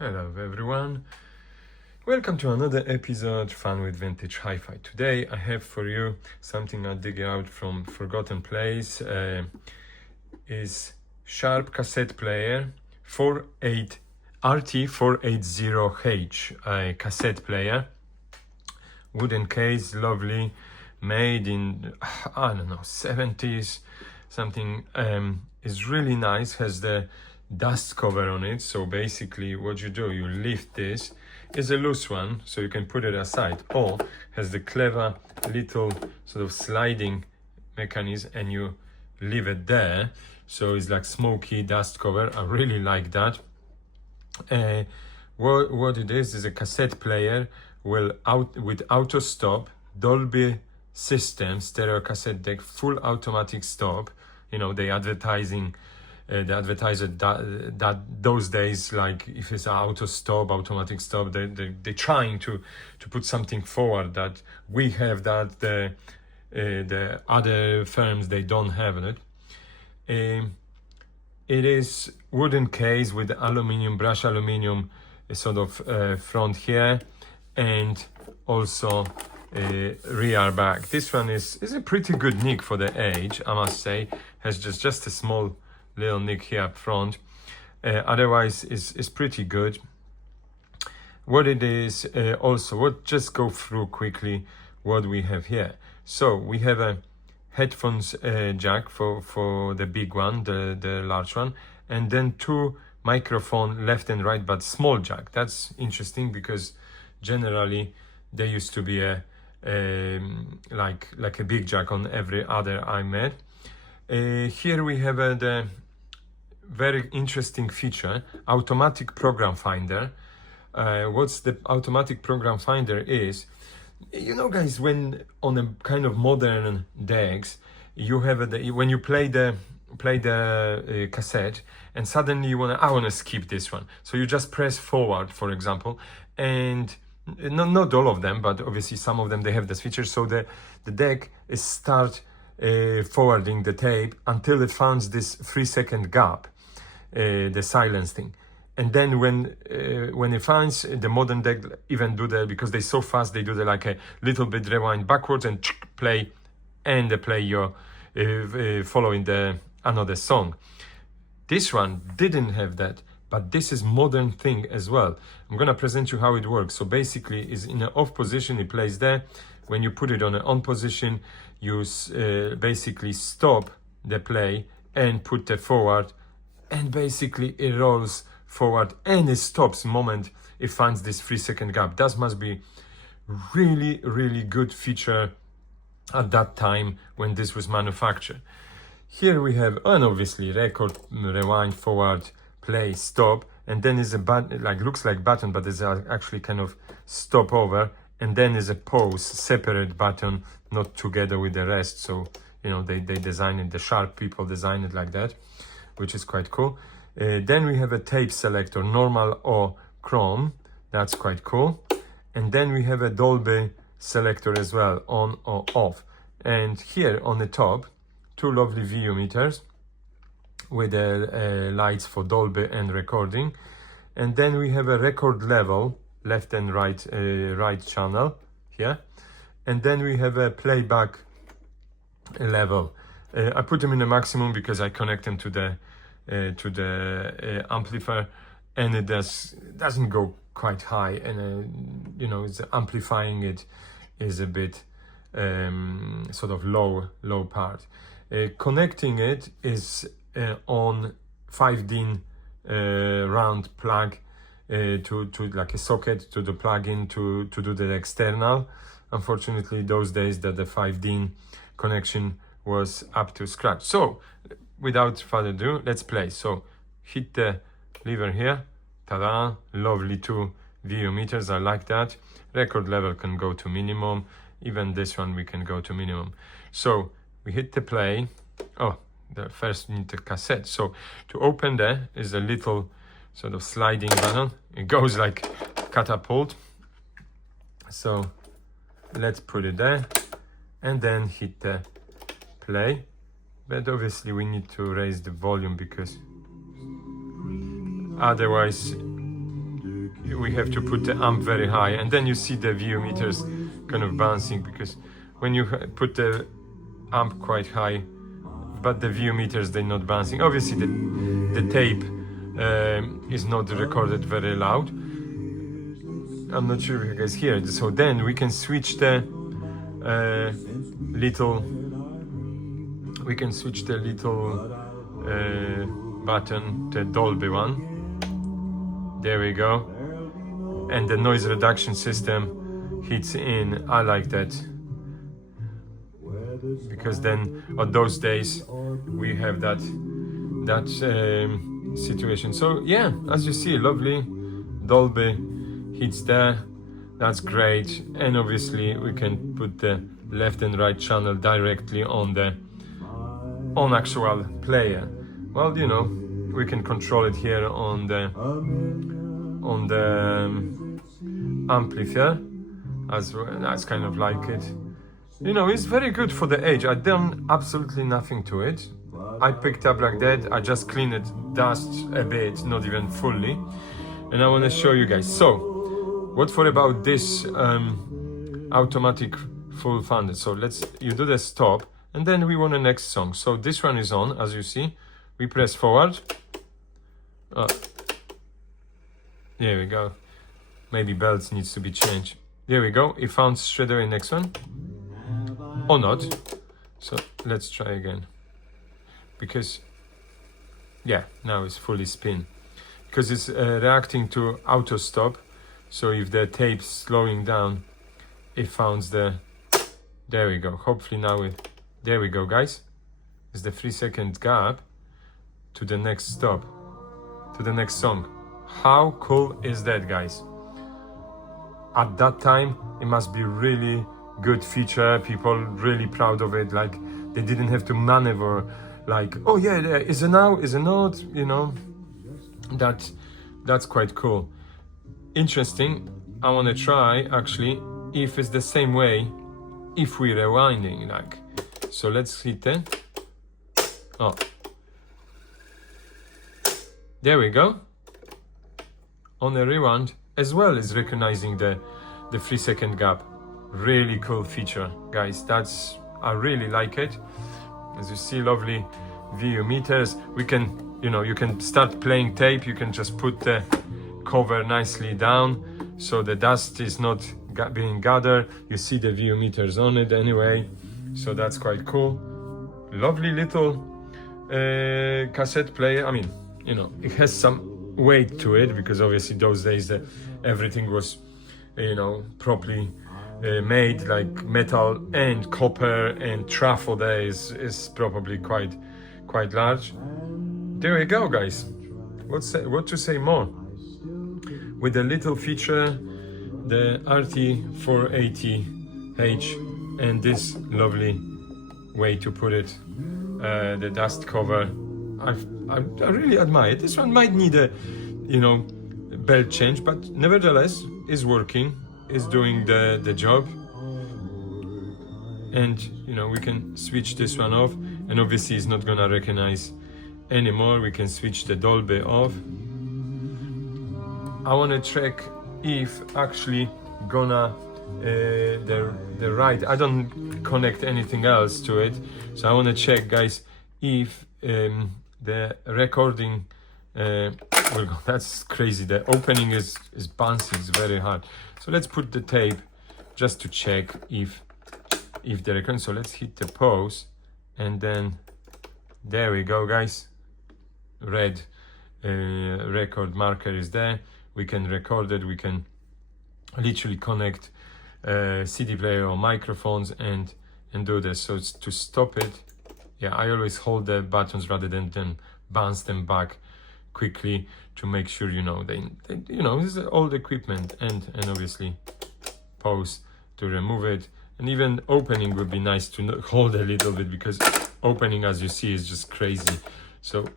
Hello everyone, welcome to another episode Fun with Vintage Hi-Fi. Today I have for you something I dig out from forgotten place. Is Sharp cassette player RT-480H, a cassette player, wooden case, lovely, made in I don't know 70s something. Is really nice, has the dust cover on it. So basically what you do, you lift this, is a loose one so you can put it aside, or has the clever little sort of sliding mechanism and you leave it there, so it's like smoky dust cover. I really like that. What it is a cassette player with auto stop, Dolby system, stereo cassette deck, full automatic stop. You know, the advertiser that those days, like if it's auto stop, automatic stop, they're trying to put something forward that we have, that the other firms they don't have it. It is wooden case with aluminium, brush aluminium sort of front here, and also rear back. This one is a pretty good nick for the age, I must say. Has just a small little nick here up front. Otherwise is pretty good. What it is also, we'll just go through quickly what we have here. So we have a headphones jack for the big one, the large one, and then two microphone left and right, but small jack. That's interesting because generally there used to be a like a big jack on every other I met. Here we have the very interesting feature, automatic program finder. What's the automatic program finder is, you know guys, when on a kind of modern decks you have when you play the cassette and suddenly you I want to skip this one, so you just press forward, for example, and not all of them, but obviously some of them, they have this feature, so the deck is start forwarding the tape until it finds this 3-second gap, the silence thing. And then when it finds, the modern deck even do because they're so fast, they do like a little bit rewind backwards and play, and they play your following another song. This one didn't have that, but this is modern thing as well. I'm gonna present you how it works. So basically, is in an off position, it plays there. When you put it on an on position, you basically stop the play and put the forward, and basically it rolls forward and it stops the moment it finds this 3-second gap. That must be really good feature at that time when this was manufactured. Here we have, and obviously record, rewind, forward, play, stop, and then is a button, like looks like button, but it's actually kind of stop over, and then is a pause, separate button, not together with the rest. So you know, they designed it, the Sharp people designed it like that, which is quite cool. Then we have a tape selector, normal or chrome. That's quite cool. And then we have a Dolby selector as well, on or off. And here on the top, two lovely VU meters with lights for Dolby and recording. And then we have a record level, left and right channel here. And then we have a playback level. I put them in the maximum because I connect them to the amplifier, and it doesn't go quite high, and you know, it's amplifying it is a bit sort of low part. Connecting it is on 5-DIN round plug to like a socket to the plug-in to do the external. Unfortunately, those days that the 5-DIN connection was up to scratch. So without further ado, let's play. So hit the lever here, ta-da, lovely two VU meters, I like that. Record level can go to minimum, even this one we can go to minimum. So we hit the play. Oh, the first need the cassette. So to open there is a little sort of sliding button. It goes like catapult. So let's put it there and then hit the play. But obviously we need to raise the volume because otherwise we have to put the amp very high, and then you see the VU meters kind of bouncing, because when you put the amp quite high but the VU meters, they're not bouncing. Obviously the tape is not recorded very loud. I'm not sure if you guys hear it. So then we can switch the little button, the Dolby one. There we go. And the noise reduction system hits in. I like that, because then on those days we have that situation. So yeah, as you see, lovely Dolby hits there. That's great. And obviously we can put the left and right channel directly on the actual player. Well, you know, we can control it here on the amplifier as well. That's kind of like it. You know, it's very good for the age. I done absolutely nothing to it. I picked up like that. I just cleaned it, dust a bit, not even fully. And I want to show you guys. So, what for about this automatic full fund? So you do the stop, and then we want the next song. So this one is on, as you see. We press forward. There we go. Maybe belts needs to be changed. There we go. It found straight away next one. Or not. So let's try again. Because, yeah, now it's fully spin. Because it's reacting to auto stop. So if the tape's slowing down, it founds the... There we go. Hopefully now there we go, guys. It's the 3-second gap to the next stop. To the next song. How cool is that, guys? At that time, it must be really good feature. People really proud of it. Like, they didn't have to maneuver. Like, oh yeah, is it now? Is it not? You know, that's quite cool. Interesting. I want to try actually if it's the same way if we're rewinding. Like, so let's hit it. Oh, there we go. On the rewind as well is recognizing the 3-second gap. Really cool feature, guys. I really like it. As you see, lovely VU meters. We can, you know, you can start playing tape. You can just put the cover nicely down so the dust is not being gathered. You see the VU meters on it anyway, so that's quite cool. Lovely little cassette player. I mean, you know, it has some weight to it because obviously those days everything was, you know, properly made, like metal and copper, and travel there is probably quite large. There we go, guys. What to say more? With the little feature, the RT-480H, and this lovely way to put it, the dust cover. I really admire it. This one might need a, you know, belt change, but nevertheless is working, is doing the job. And you know, we can switch this one off, and obviously it's not gonna recognize anymore. We can switch the Dolby off. I want to check if actually gonna the right. I don't connect anything else to it, so I want to check, guys, if the recording will go. That's crazy. The opening is bouncing. It's very hard. So let's put the tape just to check if the recording. So let's hit the pause, and then there we go, guys. Red record marker is there. We can record it. We can literally connect CD player or microphones and do this. So it's to stop it. Yeah, I always hold the buttons rather than bounce them back quickly to make sure, you know, they you know, this is old equipment, and obviously pause to remove it. And even opening would be nice to hold a little bit, because opening, as you see, is just crazy. So,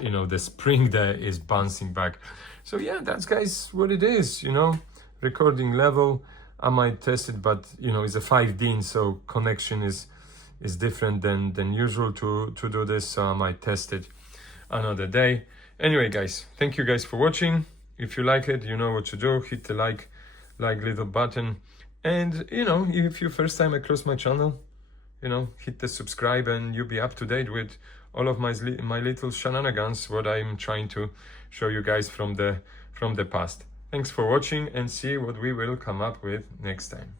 you know, the spring there is bouncing back. So yeah, that's, guys, what it is, you know. Recording level, I might test it, but you know, it's a 5 DIN, so connection is different than usual to do this, so I might test it another day. Anyway, guys, thank you guys for watching. If you like it, you know what to do. Hit the like little button. And, you know, if you first time across my channel, you know, hit the subscribe and you'll be up to date with all of my little shenanigans, what I'm trying to show you guys from the past. Thanks for watching, and see what we will come up with next time.